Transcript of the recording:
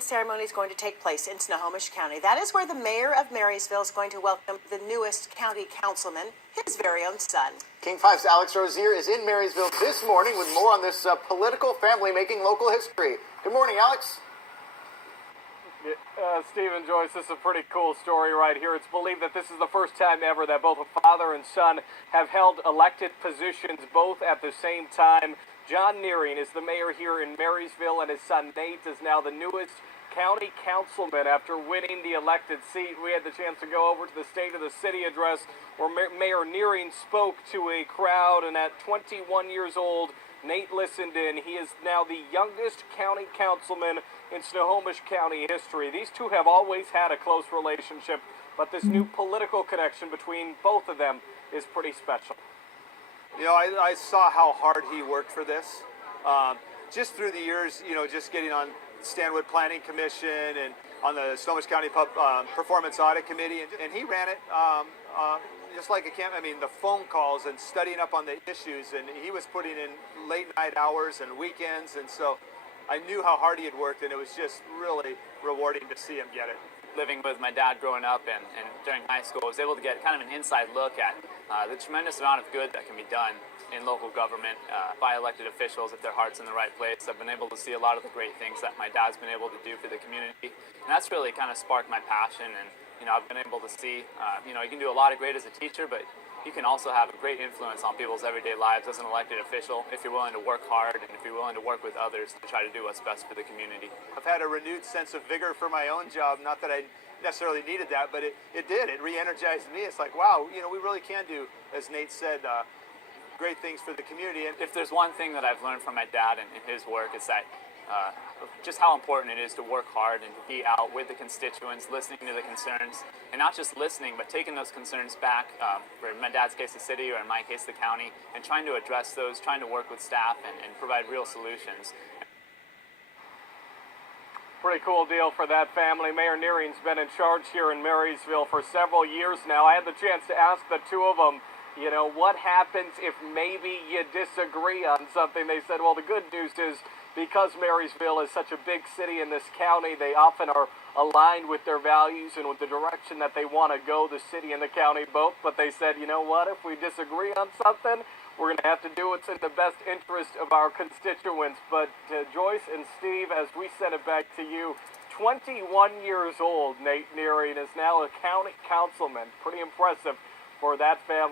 ceremony is going to take place in Snohomish County. That is where the mayor of Marysville is going to welcome the newest county councilman, his very own son. King5's Alex Rozier is in Marysville this morning with more on this political family making local history. Good morning, Alex. Stephen, Joyce, this is a pretty cool story right here. It's believed that this is the first time ever that both a father and son have held elected positions both at the same time. John Nehring is the mayor here in Marysville, and his son Nate is now the newest county councilman after winning the elected seat. We had the chance to go over to the State of the City address where Mayor Nehring spoke to a crowd, and at 21 years old, Nate listened in. He is now the youngest county councilman in Snohomish County history. These two have always had a close relationship, but this new political connection between both of them is pretty special. You know, I saw how hard he worked for this. Just through the years, you know, just getting on Stanwood Planning Commission and on the Snohomish County Performance Audit Committee, and he ran it just like a camp. I mean, the phone calls and studying up on the issues, and he was putting in late night hours and weekends, and so I knew how hard he had worked, and it was just really rewarding to see him get it. Living with my dad growing up and during high school, I was able to get kind of an inside look at the tremendous amount of good that can be done in local government by elected officials if their heart's in the right place. I've been able to see a lot of the great things that my dad's been able to do for the community, and that's really kind of sparked my passion. And you know, I've been able to see, you know, you can do a lot of great as a teacher, but you can also have a great influence on people's everyday lives as an elected official if you're willing to work hard and if you're willing to work with others to try to do what's best for the community. I've had a renewed sense of vigor for my own job. Not that I necessarily needed that, but it did. It re-energized me. It's like, wow, you know, we really can do, as Nate said, great things for the community. And if there's one thing that I've learned from my dad and his work, it's that just how important it is to work hard and to be out with the constituents, listening to the concerns, and not just listening, but taking those concerns back, for in my dad's case the city, or in my case the county, and trying to address those, trying to work with staff and provide real solutions. Pretty cool deal for that family. Mayor Nehring's been in charge here in Marysville for several years now. I had the chance to ask the two of them, you know, what happens if maybe you disagree on something? They said, well, the good news is because Marysville is such a big city in this county, they often are aligned with their values and with the direction that they want to go, the city and the county both. But they said, you know what, if we disagree on something, we're going to have to do what's in the best interest of our constituents. But Joyce and Steve, as we send it back to you, 21 years old, Nate Nehring is now a county councilman. Pretty impressive for that family.